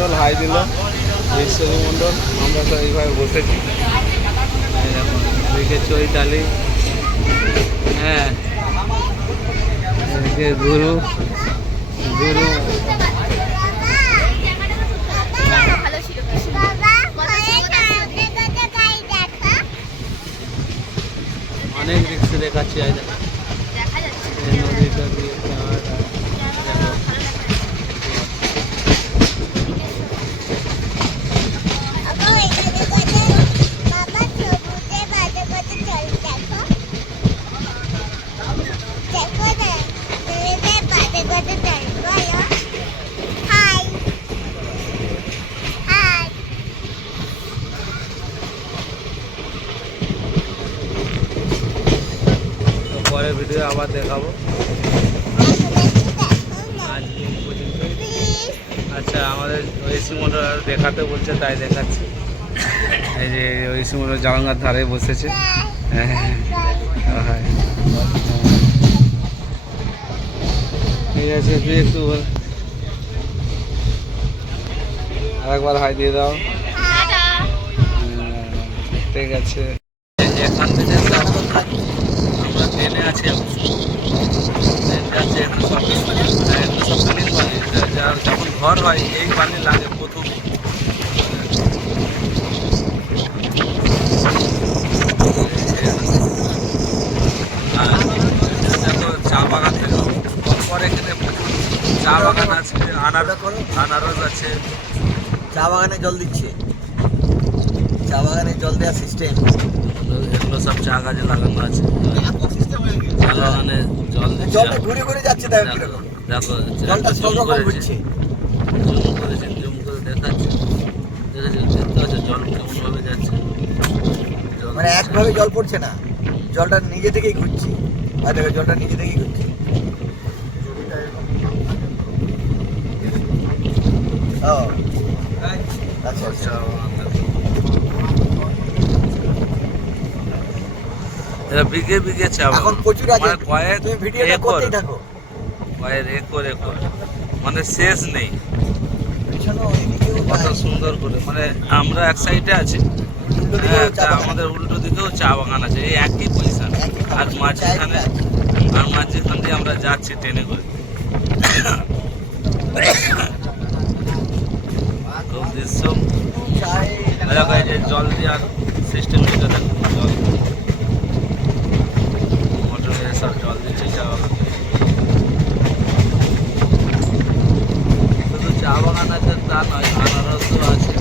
মণ্ডল high দিল বিশ্বজী মণ্ডল আমরা তো এইভাবে বসেছি। এদিকে চৈতালি হ্যাঁ এদিকে গুরু গুরু। অনেক রিক্স দেখাচ্ছি যাচ্ছে নদীটা দিয়ে পাহাড় আর দেখো হাই হাই তো পরের ভিডিও আবার দেখাবো আজ এই পর্যন্তই আচ্ছা আমাদের ঐশী মন্ডল আর দেখাতে বলছে তাই দেখাচ্ছি। এই যে ওই মন্ডল জালঙ্গার ধারে বসেছে। হ্যাঁ হ্যাঁ, হ্যাঁ। ঠিক আছে দিয়ে দাও। ঠিক আছে। আমরা ট্রেনে আছি যখন ঘর হয় এই পানি লাগে প্রথম আর দেখো চা বাগান থেকে পরে এখানে প্রচুর চা বাগান আছে আনারস আনারস আছে চা বাগানে জল দিচ্ছে। চা বাগানে জল দেওয়ার সিস্টেম এগুলো সব চা গাছে লাগানো আছে। চা বাগানে জল দিচ্ছে। জলটা ঘুরে ঘুরে যাচ্ছে দেখো দেখো কীরকম। দেখো জলটা সব রকম করেছে। ঘুরছে। জুম করেছে জুম করে দেখাচ্ছে। দেখেছে দেখতে পাচ্ছে জল কেমন যাচ্ছে। জল মানে একভাবে জল পড়ছে না। জলটা নিজে থেকেই ঘুরছে। আর দেখো জলটা নিজে এটা বিঘে বিঘে চা এখন প্রচুর আছে। কয়েক তুমি ভিডিওটা করতেই থাকো। কয়েক একর একর। মানে শেষ নেই। কত সুন্দর করে। মানে আমরা এক সাইডে আছি। হ্যাঁ, আমাদের উল্টো দিকেও চা বাগান আছে। এই একই পজিশন আর মাঝখানে আর মাঝখান দিয়ে আমরা যাচ্ছি ট্রেনে করে। খুব দৃশ্য। জল দেওয়ার সিস্টেম যেটা দেখো জল সব জল দিচ্ছে চা শুধু চা বাগান আছে তা নয় আনারসও আছে।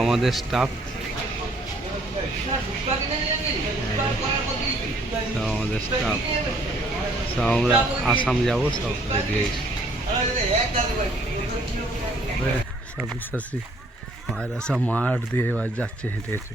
আমাদের স্টাফ হ্যাঁ, সব আমাদের স্টাফ সব আমরা আসাম যাব, সব রেডি হ্যাঁ, সব বিশ্বাসী আর সব মাঠ দিয়ে এবার যাচ্ছে হেঁটে হেঁটে।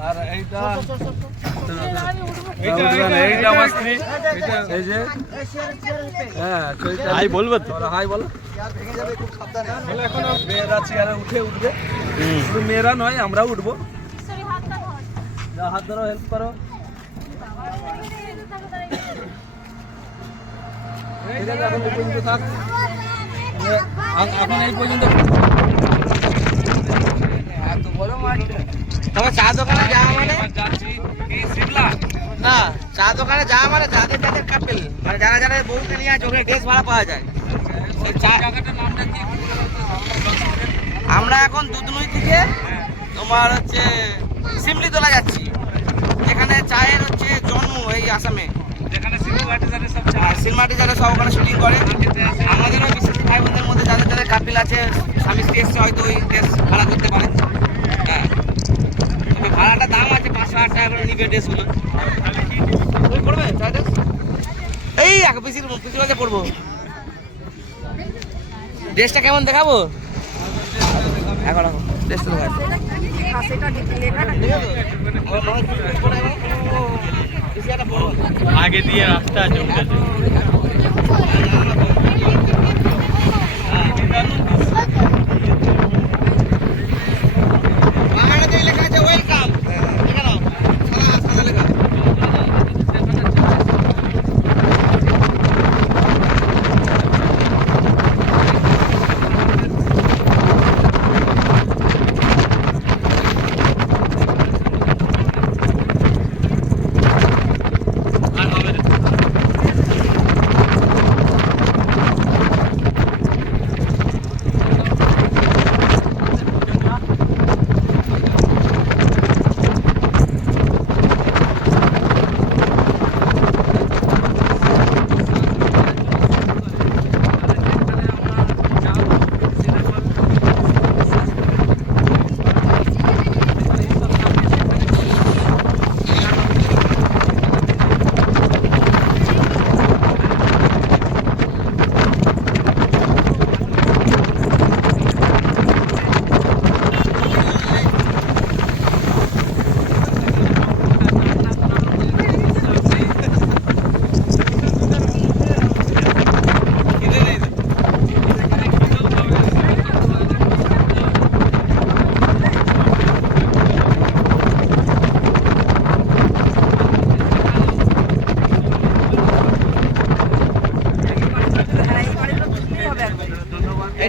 আর এইটা এইটা এইটা আমার স্ত্রী। এই যে হ্যাঁ হাই বলব তো। হাই বলো। মেয়েরা চেয়ারে উঠে উঠবে। শুধু মেয়েরা নয় আমরাও উঠবো। যা হাত ধরো হেল্প করো। ঠিক আছে এখন এই পর্যন্ত থাক। এ- এখন এই পর্যন্ত তবে চা দোকানে যাওয়া মানে যাচ্ছি কি শিমলা না চা দোকানে যাওয়া মানে যাদের যাদের কাপেল মানে যারা যারা বউকে নিয়ে ওখানে ড্রেস ভাড়া পাওয়া যায়। সেই চা আমরা এখন দুধনুই থেকে তোমার হচ্ছে সিমলি তোলা যাচ্ছি। যেখানে চায়ের হচ্ছে জন্ম এই আসামে। সব ওখানে শুটিং করে। আমাদেরও বিশ্বাসী ভাই বোনদের মধ্যে যাদের যাদের কাপিল আছে স্বামী স্ত্রী এসছে হয়তো ওই ড্রেস ভাড়া করতে পারে হ্যাঁ। ভাড়াটা দাম আছে পাঁচশো আট টাকা করে নিবে ড্রেসগুলো তুমি পড়বে চার এই এক পিসির পিসির মাঝে পড়ব। ড্রেসটা কেমন দেখাবো? এখন ড্রেসটা দেখাবো আগে দিয়ে রাস্তা আছে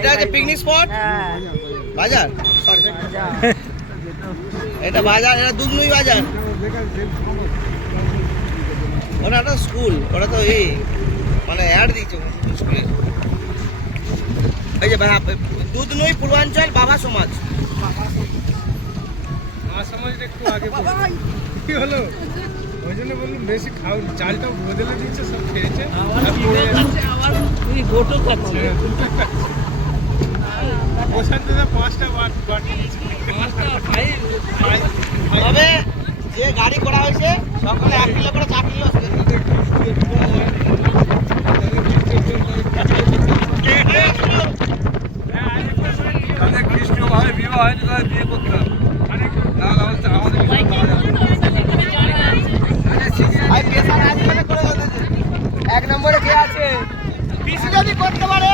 এটা হচ্ছে পিকনিক স্পট বাজার? Sorry. এটা বাজার এটা দুধনুই বাজার। ওটা একটা স্কুল ওটা তো এই মানে অ্যাড দিচ্ছে স্কুলে এই যে দুধনুই পূর্বাঞ্চল বাবা সমাজ। সমাজটা একটু আগে কি হলো? ওই জন্য বললাম বেশি খাও চালটা বদলে দিচ্ছে সব খেয়েছে। প্রশান্ত দা পাঁচটা তবে যে গাড়ি করা হয়েছে সকালে এক কিলো করে চা কিলো। এক নম্বরে কে আছে? পিসি যদি করতে পারে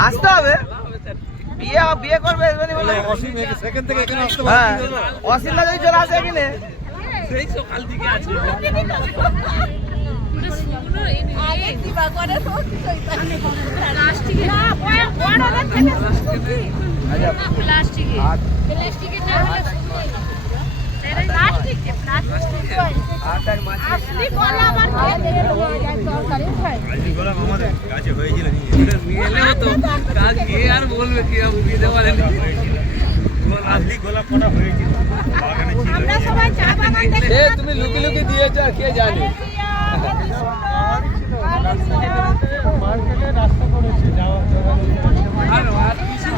আসতে হবে। বিয়ে বিয়ে করবে হ্যাঁ, অসীম সেকেন্ড থেকে এখানে আসতে হ্যাঁ অসীম না যদি চলে আসে এখানে। সেই সকাল দিকে আছে। আচ্ছা। প্লাস্টিকের প্লাস্টিকের আচ্ছা। না তুমি লুকি লুকি দিয়েছ আর কে জানে মার্কেটে রাস্তা করেছে যাওয়া আর কিছু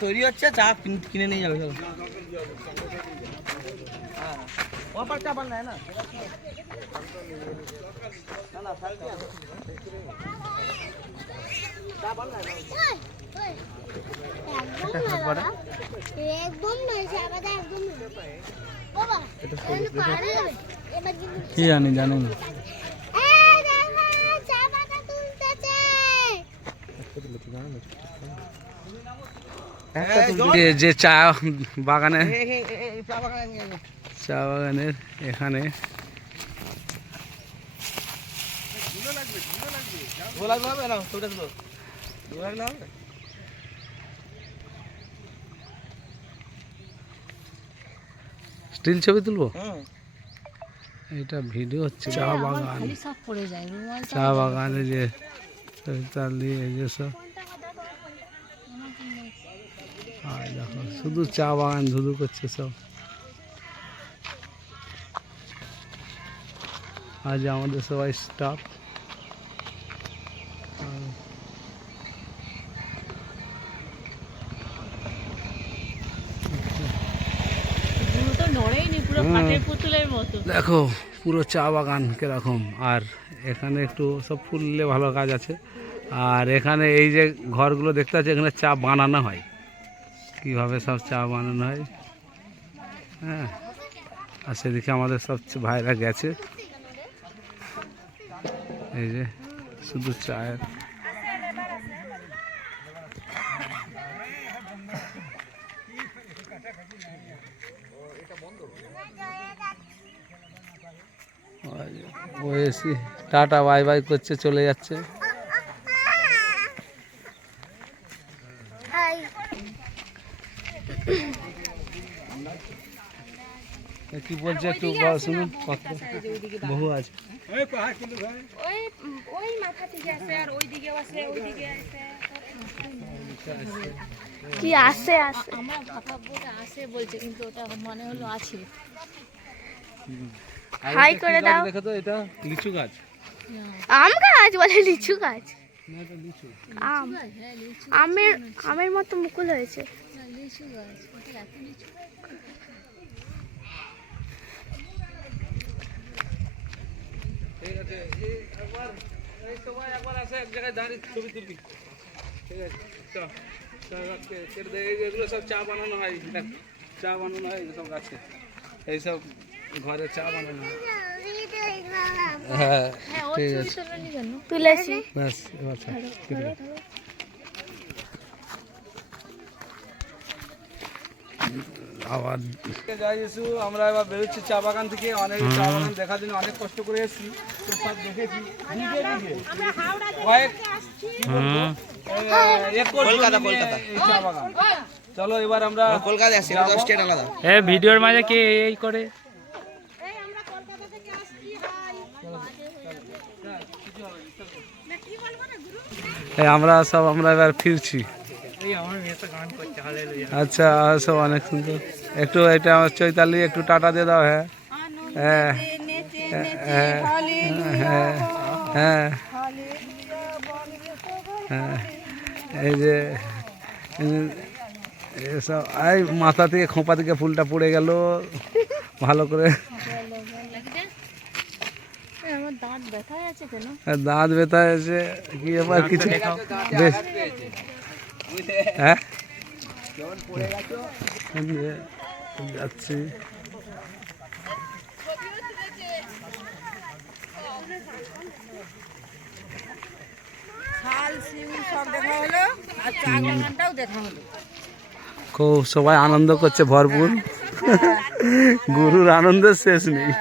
তৈরি হচ্ছে চা কিনে নিয়ে যাবে সব হ্যাঁ। কি জানি জানি না। যে যে চা বাগানে এই, এই, এই, এই, চা বাগানে নিয়ে যাবে। চা বাগানের এখানে ধুলো লাগবে হবে না ছবিটা তুলো ধুলো লাগলে হবে স্টিল ছবি তুলবো হুম এটা ভিডিও হচ্ছে চা বাগান খালি সব পড়ে যায় রুমাল চা বাগানে যে তাল দিয়ে এই যে সব আর দেখো শুধু চা বাগান ধুধু করছে সব। আজ আমাদের সবাই স্টাফ দেখো পুরো চা বাগান কীরকম। আর এখানে একটু সব ফুললে ভালো কাজ আছে। আর এখানে এই যে ঘরগুলো দেখতে পাচ্ছি এখানে চা বানানো হয়। কীভাবে সব চা বানানো হয়। হ্যাঁ আর সেদিকে আমাদের সব ভাইরা গেছে। এই যে, শুধু চায়ের। ও এসি টাটা, বাই বাই করছে, চলে যাচ্ছে। কি বলছে একটু বল শুনুন কথা। বহু আছে। এই পাহাড় কিন্তু ভাই। ওই ওই মাথা থেকে আসে আর ওই দিকে আসে ওই দিকে আসে কি আসে আসে আমরা ভাববোটা আসে বলছে কিন্তু ওটা মনে হলো আছে। হাই করে দাও। দেখো তো এটা লিচু গাছ। আম গাছ বলে লিচু গাছ। আম। আমের আমের মতো মুকুল হয়েছে। লিচু গাছ ওটা এত লিচু ঠিক আছে এই একবার এই সময় একবার আসে এক জায়গায় দাঁড়িয়ে ছবি তুলবি। ঠিক আছে চল চা ছেড়ে দে এই- এগুলো সব চা বানানো হয় চা বানানো হয় সব গাছে এইসব ঘরে চা বানানো হয়। হ্যাঁ হ্যাঁ ঠিক আছে ব্যাস এবার। আবার যাই এসু আমরা এবার বেরোচ্ছি চা বাগান থেকে অনেক চা বাগান দেখার জন্য অনেক কষ্ট করে এসেছি তো সব দেখেছি দিকে দিকে কয়েক কলকাতা, কলকাতা। চা বাগান চলো এবার আমরা কলকাতা স্টেট আলাদা এ ভিডিওর মাঝে কে এই করে আমরা কলকাতা থেকে আসছি এই আমরা সব, আমরা এবার ফিরছি। আচ্ছা সব অনেক সুন্দর। একটু এটা আমার চৈতালি, একটু টাটা দিয়ে দাও হ্যাঁ। হ্যাঁ হ্যাঁ হ্যাঁ হ্যাঁ। হ্যাঁ এই যে এসব এই মাথা থেকে খোঁপা থেকে ফুলটা পড়ে গেল। ভালো করে আমার দাঁত ব্যথা আছে কেন? দাঁত ব্যথা আছে কি এবার কিছু? বেশ। হ্যাঁ? যাচ্ছি। খুব সবাই আনন্দ করছে ভরপুর। গুরুর আনন্দের শেষ নেই।